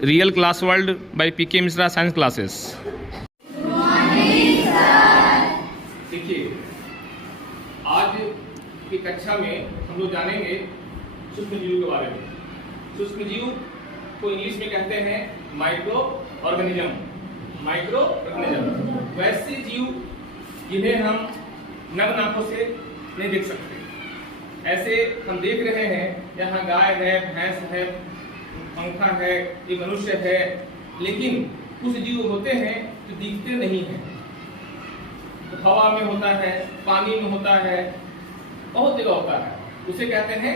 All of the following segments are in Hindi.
Real class world by PK Mishra science classes. देखिए, आज की कक्षा में हम लोग जानेंगे सूक्ष्म जीव के बारे में। सूक्ष्म जीव को इंग्लिश में कहते हैं माइक्रो ऑर्गेनिज्म। माइक्रो ऑर्गेनिज्म वैसे जीव जिन्हें हम नग्न आंखों से नहीं देख सकते। ऐसे हम देख रहे हैं, यहाँ गाय है, भैंस है, पंखा है, ये मनुष्य है, लेकिन कुछ जीव होते हैं जो दिखते नहीं हैं। तो हवा में होता है, पानी में होता है, बहुत जगह होता है। उसे कहते हैं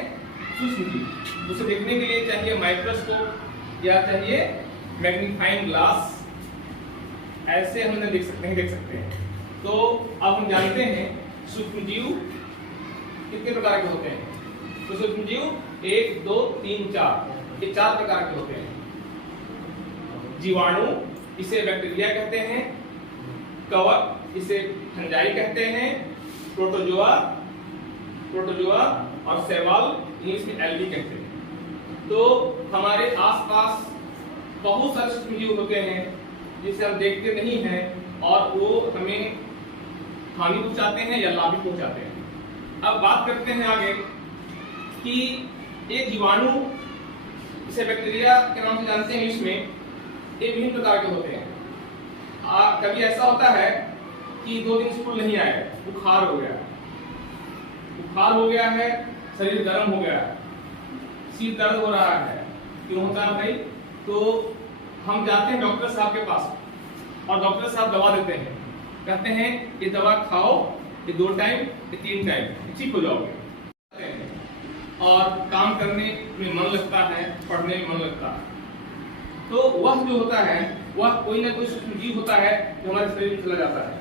सूक्ष्म जीव। उसे देखने के लिए चाहिए माइक्रोस्कोप या चाहिए मैग्नीफाइंग ग्लास। ऐसे हम नहीं देख सकते हैं। तो अब हम जानते हैं सूक्ष्म जीव कितने प्रकार के होते हैं। तो सूक्ष्म जीव 1, 2, 3, 4 ये 4 प्रकार के होते हैं। जीवाणु, इसे बैक्टीरिया कहते हैं। कवक, इसे फंजाई कहते हैं। प्रोटोजोआ और शैवाल, इंग्लिश में एल्गी कहते हैं। तो हमारे आसपास बहुत सारे सूक्ष्म जीव होते हैं जिसे हम देखते नहीं हैं और वो हमें हानि पहुंचाते हैं या लाभ भी पहुंचाते हैं। अब बात करते हैं आगे कि एक जीवाणु, इसे बैक्टीरिया के नाम से जानते हैं इंग्लिश में, ये विभिन्न प्रकार के होते हैं। कभी ऐसा होता है कि 2 दिन स्कूल नहीं आए, बुखार हो गया है, शरीर गर्म हो गया है, सिर दर्द हो रहा है। क्यों होता है भाई? तो हम जाते हैं डॉक्टर साहब के पास और डॉक्टर साहब दवा देते हैं, कहते हैं ये दवा खाओ, ये 2 टाइम, ये 3 टाइम, ठीक हो जाओगे। और काम करने में मन लगता है, पढ़ने में मन लगता है। तो वह जो होता है वह कोई ना कोई सूक्ष्म जीव होता है जो हमारे शरीर में चला जाता है।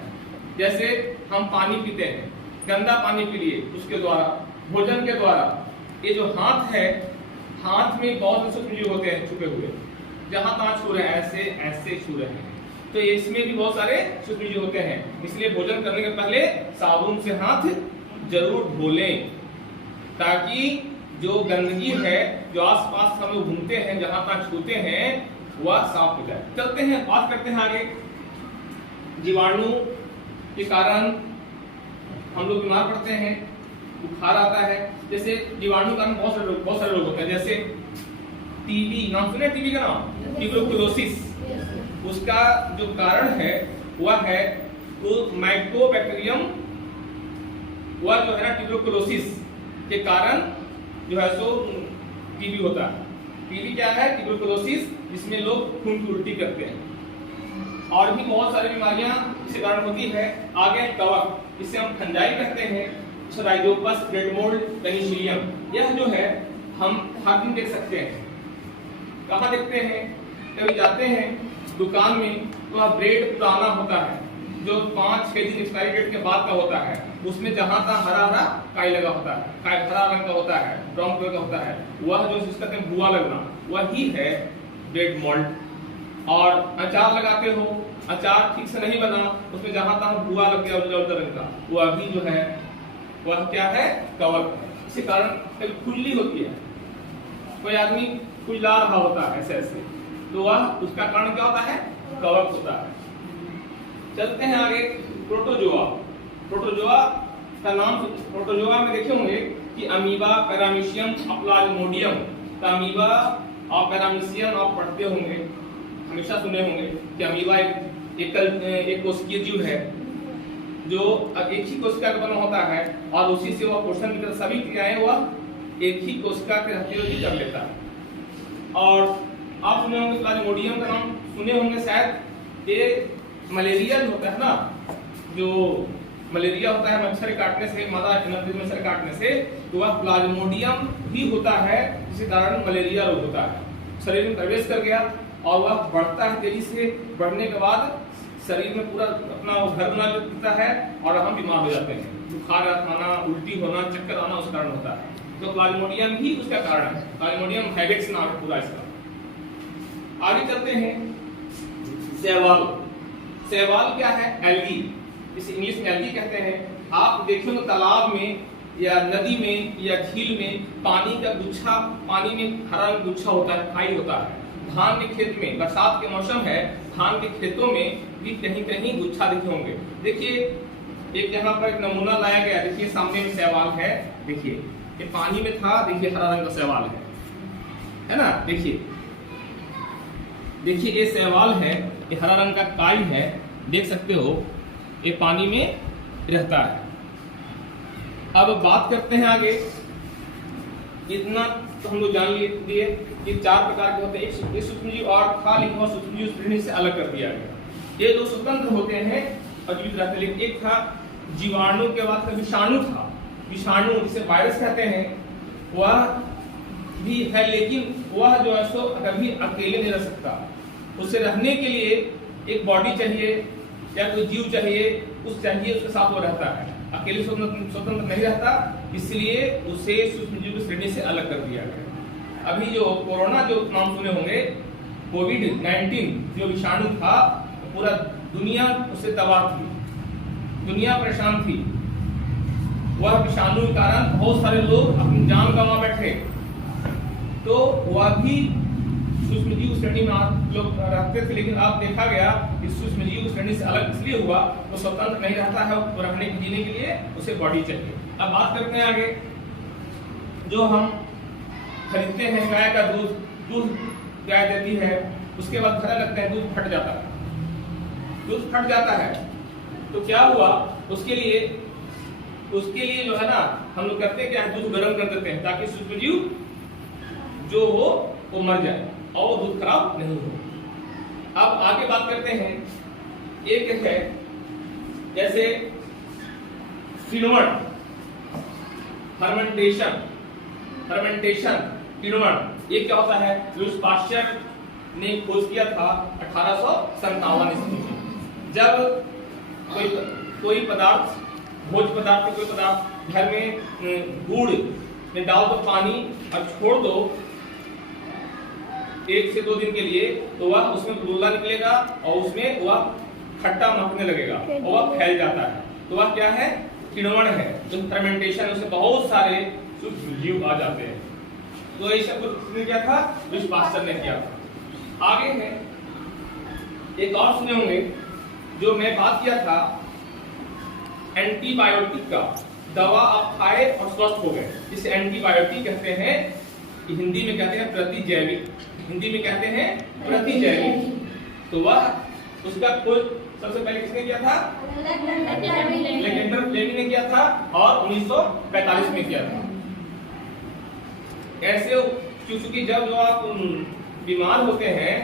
जैसे हम पानी पीते हैं, गंदा पानी पी लिए, उसके द्वारा, भोजन के द्वारा। ये जो हाथ है, हाथ में बहुत सूक्ष्म जीव होते हैं छुपे हुए, जहां तहां छू रहे हैं, ऐसे छू रहे हैं। तो इसमें भी बहुत सारे सूक्ष्म जीव होते हैं। इसलिए भोजन करने के पहले साबुन से हाथ जरूर धो लें, ताकि जो गंदगी है, जो आसपास हम लोग घूमते हैं, जहां तहां छूते हैं, वह साफ हो जाए। चलते हैं, बात करते हैं आगे। जीवाणु के कारण हम लोग बीमार पड़ते हैं, बुखार आता है। जैसे जीवाणु के कारण बहुत सारे रोग होते हैं। जैसे टीबी, नाम सुने टीबी का नाम? ट्यूबरकुलोसिस। उसका जो कारण है वह है माइकोबैक्टीरियम। वह जो है ना, ट्यूबरकुलोसिस के कारण जो है सो टीबी होता है। टीबी क्या है? ट्यूबरकुलोसिस, जिसमें लोग खून की उल्टी करते हैं। और भी बहुत सारी बीमारियां इसके कारण होती है। आगे कवक, इसे हम फंजाई कहते हैं। राइजोपस, रेड मोल्ड, पेनिसिलियम, यह जो है हम हर दिन देख सकते हैं। कहाँ देखते हैं? कभी जाते हैं दुकान में, तो वह ब्रेड पुराना होता है, जो 5-6 दिन एक्सपायरी डेट के बाद का होता है। उसमें जहां तहां हरा काई लगा होता है, हरा रंग का होता है, ब्राउन कलर का होता है। वह जो जिसका कहते हैं भुआ लगना, वही है ब्रेड मोल्ड। और अचार लगाते हो, अचार ठीक से नहीं बना, उसमें जहां तहां भुआ लग गया उजला रंग का, वह भी जो है वह क्या है? कवक। इसी कारण कभी खुजली होती है, कोई आदमी खुजला रहा होता है ऐसे, तो वह उसका कारण क्या होता है? कवक होता है। चलते हैं आगे। प्रोटोजोआ का नाम, प्रोटोजोआ में देखे होंगे कि अमीबा, पैरामीशियम, प्लाज्मोडियम। अमीबा और पैरामीशियम आप पढ़ते होंगे, हमेशा सुने होंगे कि अमीबा एक कोशिकीय जीव है, जो एक ही कोशिका का बना होता है और उसी से वह पोषण की तरह सभी क्रियाएं वह एक ही कोशिका के रहते हुए भी कर लेता है। और आप सुने होंगे प्लाज्मोडियम का नाम सुने होंगे शायद। ये मलेरिया जो होता है ना, जो मलेरिया होता है मच्छर काटने से, मादा मच्छर काटने से, तो वह प्लाज्मोडियम भी होता है, जिसके कारण मलेरिया रोग होता है। शरीर में प्रवेश कर गया और वह बढ़ता है तेजी से। बढ़ने के बाद शरीर में पूरा अपना घर बना लेता है और हम बीमार हो जाते हैं। बुखार आना, उल्टी होना, चक्कर आना उस कारण होता है। तो प्लाज्मोडियम ही उसका कारण है। प्लाज्मोडियम हैबिट्स नाम है पूरा इसका। आगे चलते हैं। शैवाल। शैवाल क्या है? एल्गी, इसे इंग्लिश में एल्गी कहते हैं। आप देखोगे तालाब में या नदी में या झील में पानी का गुच्छा, पानी में हरा गुच्छा होता है, खाई होता है। धान के खेत में, बरसात के मौसम है, धान के खेतों में भी कहीं कहीं गुच्छा दिखे होंगे। देखिए एक यहाँ पर एक नमूना लाया गया, देखिए सामने में शैवाल है, देखिए ये पानी में था, देखिए हरा रंग का शैवाल है ना। देखिए ये शैवाल है, ये हरा रंग का काई है, देख सकते हो ये पानी में रहता है। अब बात करते हैं आगे, इतना तो हम लोग जान लिए कि 4 प्रकार के होते हैं, एक सूक्ष्मजीव और था लेकिन और सूक्ष्मजीव श्रेणी से अलग कर दिया गया। ये 2 स्वतंत्र होते हैं और जीवित रहते हैं, लेकिन एक था जीवाणु के बाद का विषाणु था, विषाणु जिसे वायरस कहते हैं, वह भी है लेकिन वह जो है सो कभी अकेले नहीं रह सकता, उसे रहने के लिए एक बॉडी चाहिए या कोई जीव चाहिए, उसके साथ वो रहता है, अकेले स्वतंत्र नहीं रहता, इसलिए उसे सूक्ष्मजीव की श्रेणी से अलग कर दिया गया। अभी जो कोरोना जो नाम सुने होंगे, कोविड-19 जो विषाणु था, पूरा दुनिया उससे तबाह थी, दुनिया परेशान थी। वह विषाणु के कारण बहुत सारे लोग अपनी जान गंवा बैठे, तो वह भी सूक्ष्मजीव श्रेणी में लोग रहते थे, लेकिन अब देखा गया कि सूक्ष्मजीव श्रेणी से अलग इसलिए हुआ, वो स्वतंत्र नहीं रहता है, वो रहने की जीने के लिए उसे बॉडी चाहिए। अब बात करते हैं आगे, जो हम खरीदते हैं गाय का दूध गाय देती है, उसके बाद घर लगते हैं, दूध फट जाता है, तो क्या हुआ, उसके लिए जो है ना, हम लोग करते क्या है, दूध गर्म कर देते हैं ताकि सूक्ष्मजीव जो हो वो मर जाए और दूध खराब नहीं हो। अब आगे बात करते हैं, एक है जैसे किण्वन, फर्मेंटेशन किण्वन, ये क्या होता है, लुईस पाश्चर ने खोज किया था 1857 ईस्वी में। जब कोई पदार्थ, भोज्य पदार्थ, कोई पदार्थ घर में गुड़ में डाल दो पानी और छोड़ दो 1 से 2 दिन के लिए, तो वह उसमें बुलबुला निकलेगा और उसमें वह खट्टा महकने लगेगा और वह फैल जाता है, तो वह क्या है, किण्वन है। जो फर्मेंटेशन है, उससे बहुत सारे सूक्ष्मजीव आ जाते हैं। तो ये सब किसने किया था, लुईस पाश्चर ने किया था। आगे है एक और सुने होंगे, जो मैं बात किया था एंटीबायोटिक का, दवा आप खाए और स्वस्थ हो गए, जिसे एंटीबायोटिक कहते हैं, हिंदी में कहते हैं प्रतिजैविक, तो वह उसका खोज सबसे पहले किसने किया था, अलेक्जेंडर फ्लेमिंग ने किया था और 1945 में किया था। ऐसे चूंकि जब आप बीमार होते हैं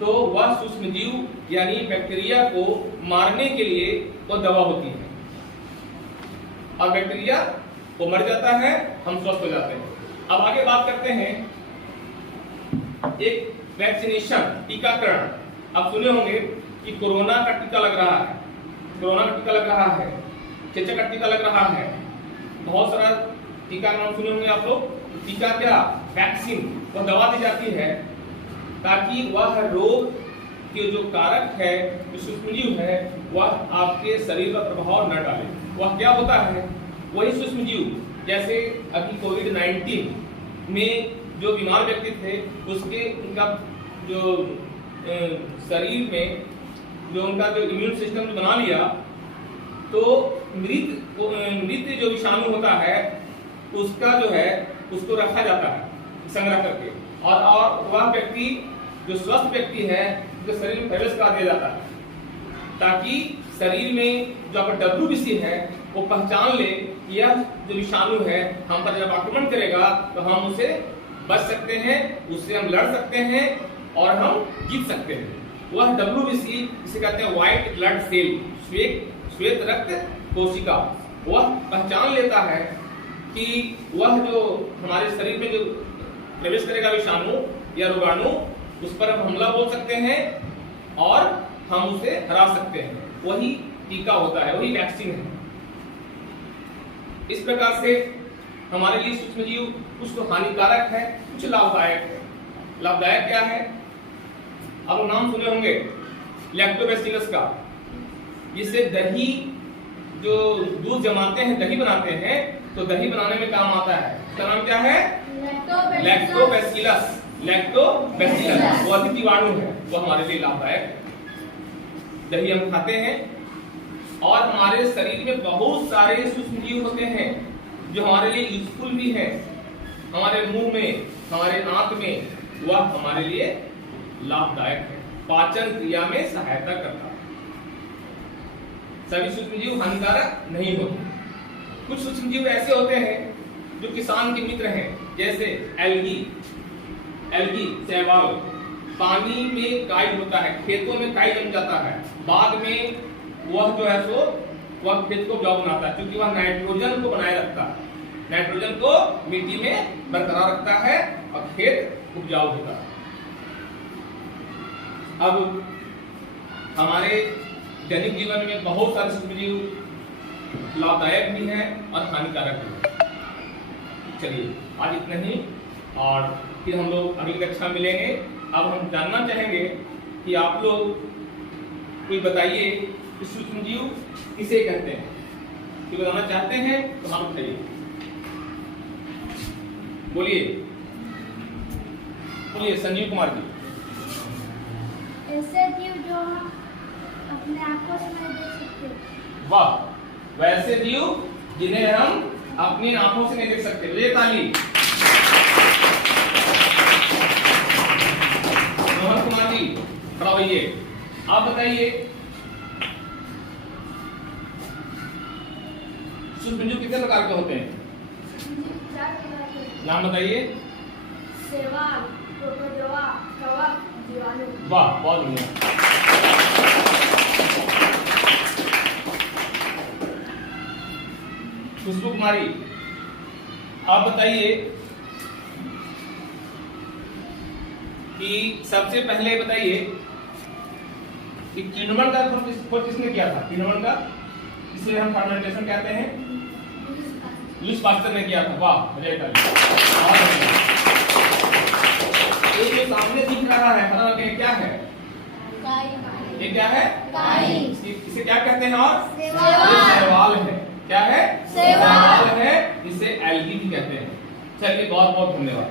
तो वह सूक्ष्मजीव यानी बैक्टीरिया को मारने के लिए वो दवा होती है, और बैक्टीरिया वो मर जाता है, हम स्वस्थ हो जाते हैं। अब आगे बात करते हैं एक वैक्सीनेशन, टीकाकरण। आप सुने होंगे कि कोरोना का टीका लग रहा है, चेचक का टीका लग रहा है, बहुत सारा टीका नाम सुने होंगे आप लोग। टीका क्या, वैक्सीन, वो दवा दी जाती है ताकि वह रोग के जो कारक है, जो सूक्ष्मजीव है, वह आपके शरीर पर प्रभाव न डाले। वह क्या होता है, वही सूक्ष्मजीव, जैसे अभी कोविड-19 में जो बीमार व्यक्ति थे, उनका जो शरीर में जो उनका जो इम्यून सिस्टम बना लिया, तो मृत जो विषाणु होता है उसका जो है उसको रखा जाता है संग्रह करके, और वह व्यक्ति जो स्वस्थ व्यक्ति है उसके शरीर में प्रवेश करा दिया जाता है, ताकि शरीर में जो आपका WBC है वो पहचान ले कि यह जो विषाणु है हम पर जब आक्रमण करेगा तो हम उसे बच सकते हैं, उससे हम लड़ सकते हैं और हम जीत सकते हैं। वह WBC जिसे कहते हैं व्हाइट ब्लड सेल, श्वेत रक्त कोशिका, वह पहचान लेता है कि वह जो हमारे शरीर में जो प्रवेश करेगा विषाणु या रोगाणु, उस पर हम हमला बोल सकते हैं और हम उसे हरा सकते हैं। वही टीका होता है, वही वैक्सीन है। इस प्रकार से हमारे लिए सूक्ष्मजीव कुछ तो हानिकारक है, कुछ लाभदायक है। लाभदायक क्या है, अब नाम सुने होंगे लैक्टोबैसिलस का, जिससे दही, जो दूध जमाते हैं, दही बनाते हैं, तो दही बनाने में काम आता है। इसका नाम क्या है, लैक्टोबैसिलस। लैक्टोबैसिलस, वो अधिक जीवाणु है, वो हमारे लिए लाभदायक है। दही हम खाते हैं और हमारे शरीर में बहुत सारे सूक्ष्म जीव होते हैं जो हमारे लिए यूजफुल भी है। हमारे मुंह में, हमारे आंत में, वह हमारे लिए लाभदायक है, पाचन क्रिया में सहायता करता है। सभी सूक्ष्म जीव हानिकारक नहीं होते। कुछ सूक्ष्म जीव ऐसे होते हैं जो किसान के मित्र हैं, जैसे एल्गी, शैवाल। पानी में काई होता है, खेतों में काई जम जाता है, बाद में वह जो है सो वह खेत को उपजाऊ बनाता है, क्योंकि वह नाइट्रोजन को बनाए रखता है, नाइट्रोजन को मिट्टी में बरकरार रखता है और खेत उपजाऊ होता है। अब हमारे दैनिक जीवन में बहुत सारे सूक्ष्मजीव लाभदायक भी हैं और हानिकारक भी हैं। चलिए आज इतना ही, और फिर हम लोग अगली कक्षा में मिलेंगे। अब हम जानना चाहेंगे कि आप लोग कोई बताइए कि सूक्ष्मजीव किसे कहते हैं, कि बताना चाहते हैं तो हम बताइए, बोलिए बोलिए। संजीव कुमार जी। ऐसे जीव जो हम अपने आंखों से नहीं देख सकते। वाह, वैसे जीव जिन्हें हम अपनी आंखों से नहीं देख सकते। ये ताली। मोहन कुमार जी खड़ा होइए, आप बताइए सूक्ष्मजीव कितने प्रकार के होते हैं? नाम बताइए। शैवाल, प्रोटोजोआ, कवक, जीवाणु। वाह, बहुत बढ़िया। खुशबू कुमारी, आप बताइए कि सबसे पहले बताइए कि किण्वन का खोज किसने किया था? किण्वन का, इसे हम फर्मेंटेशन कहते हैं, लुईस पास्चर ने किया था। वाह, मजा आया। ये जो सामने दिख रहा है हरा रंग, क्या है? ये क्या है? इसे क्या कहते हैं? और शैवाल है। क्या है? शैवाल है। इसे एल्गी भी कहते हैं। चलिए, बहुत बहुत धन्यवाद।